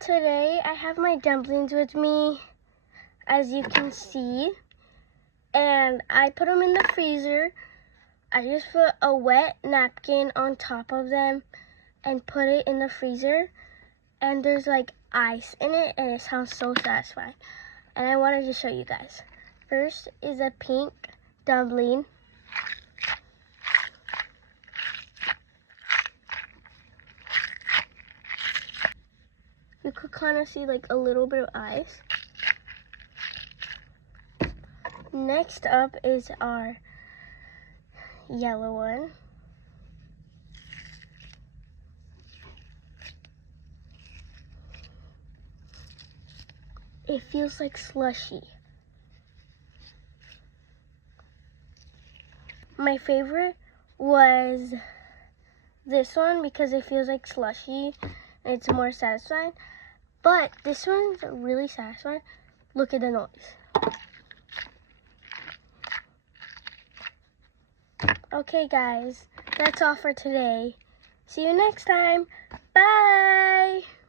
Today I have my dumplings with me, as you can see, and I put them in the freezer. I just put a wet napkin on top of them and put it in the freezer, and there's like ice in it, and it sounds so satisfying. And I wanted to show you guys. First is a pink dumpling. You could kind of see like a little bit of ice. Next up is our yellow one. It feels like slushy. My favorite was this one because it feels like slushy and it's more satisfying. But this one's really satisfying. Look at the noise. Okay guys, that's all for today. See you next time. Bye!